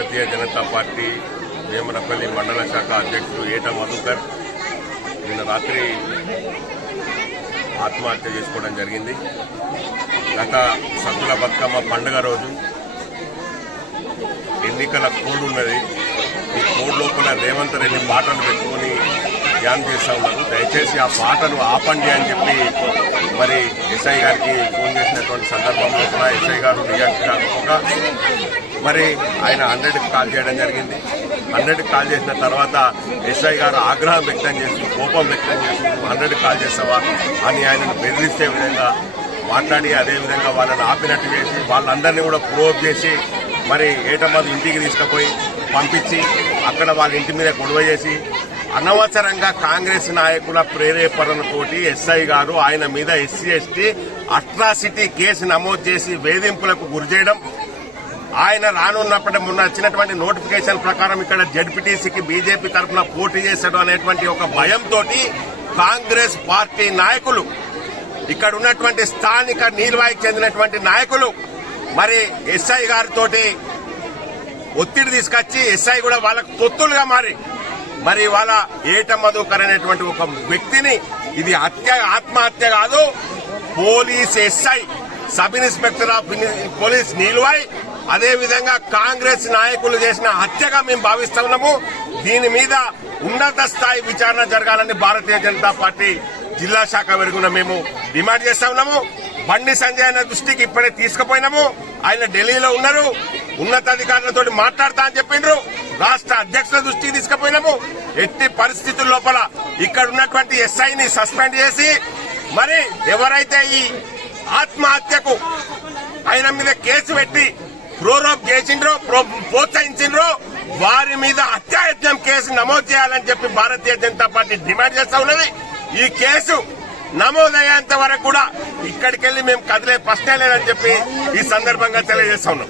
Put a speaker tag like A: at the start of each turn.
A: Party Vemanapalli మండల శాఖ అధ్యక్షుడు ఏట మధుకర్ నిన్న రాత్రి ఆత్మహత్య చేసుకోవడం జరిగింది. గత సద్దుల బతుకమ్మ పండుగ రోజు ఎన్నికల కోడ్ ఉన్నది. ఈ కోడ్ లోపల రేవంత్ రెడ్డి పాటలు పెట్టుకొని ధ్యానం చేస్తూ ఉన్నారు. దయచేసి ఆ పాటను ఆపండి అని చెప్పి మరి ఎస్ఐ గారికి ఫోన్ చేసినటువంటి సందర్భంలో కూడా ఎస్ఐ గారు రియాక్ట్ కాకపోగా మరి ఆయన హండ్రెడ్కి కాల్ చేయడం జరిగింది. హండ్రెడ్కి కాల్ చేసిన తర్వాత ఎస్ఐ గారు ఆగ్రహం వ్యక్తం చేసి కోపం వ్యక్తం చేసి హండ్రెడ్కి కాల్ చేస్తావా అని ఆయనను బెదిరిస్తే విధంగా మాట్లాడి అదేవిధంగా వాళ్ళని ఆపినట్టు చేసి వాళ్ళందరినీ కూడా ప్రోప్ చేసి మరి ఏటమ్మది ఇంటికి తీసుకుపోయి పంపించి అక్కడ వాళ్ళ ఇంటి మీద గొడవ చేసి అనవసరంగా కాంగ్రెస్ నాయకుల ప్రేరేపణతోటి ఎస్ఐ గారు ఆయన మీద ఎస్సీ ఎస్టీ అట్రాసిటీ కేసు నమోదు చేసి వేధింపులకు గురిచేయడం ఆయన రానున్నప్పటి మొన్న వచ్చినటువంటి నోటిఫికేషన్ ప్రకారం ఇక్కడ జడ్పీటీసీకి బీజేపీ తరఫున పోటీ చేశాడు అనేటువంటి ఒక భయంతో కాంగ్రెస్ పార్టీ నాయకులు ఇక్కడ ఉన్నటువంటి స్థానిక నీల్వాయికి చెందినటువంటి నాయకులు మరి ఎస్ఐ గారితోటి ఒత్తిడి తీసుకొచ్చి ఎస్ఐ కూడా వాళ్ళకు తొత్తులుగా మారి మరి వాళ్ళ ఏట మధుకర్ అనేటువంటి ఒక వ్యక్తిని ఇది హత్య ఆత్మహత్య కాదు police SI sub inspector of police నీలువై అదే విధంగా కాంగ్రెస్ నాయకులు చేసిన హత్యగా మేము భావిస్తున్నాము దీని మీద ఉన్నత స్థాయి విచారణ జరగాలని భారతీయ జనతా పార్టీ జిల్లా శాఖ వెరుగున మేము డిమాండ్ చేస్తా ఉన్నాము. బండి సంజయ్ అన్న దృష్టికి ఇప్పుడే తీసుకుపోయినాము. ఆయన ఢిల్లీలో ఉన్నారు. ఉన్నతాధికారులతో మాట్లాడతా అని చెప్పిండ్రు. రాష్ట్ర అధ్యక్షుల దృష్టికి తీసుకుపోయినాము. ఎట్టి పరిస్థితుల లోపల ఇక్కడ ఉన్నటువంటి ఎస్ఐని సస్పెండ్ చేసి మరి ఎవరైతే ఈ ఆత్మహత్యకు ఆయన మీద కేసు పెట్టి ప్రోరోప్ చేసిండ్రో ప్రో- ప్రోత్సహించిండ్రో వారి మీద హత్యాయత్నం కేసు నమోదు చేయాలని చెప్పి భారతీయ జనతా పార్టీ డిమాండ్ చేస్తా ఉన్నది. ఈ కేసు నమోదయ్యేంత వరకు కూడా ఇక్కడికెళ్ళి మేము కదిలే ప్రశ్నే లేదని చెప్పి ఈ సందర్భంగా తెలియజేస్తా ఉన్నాం.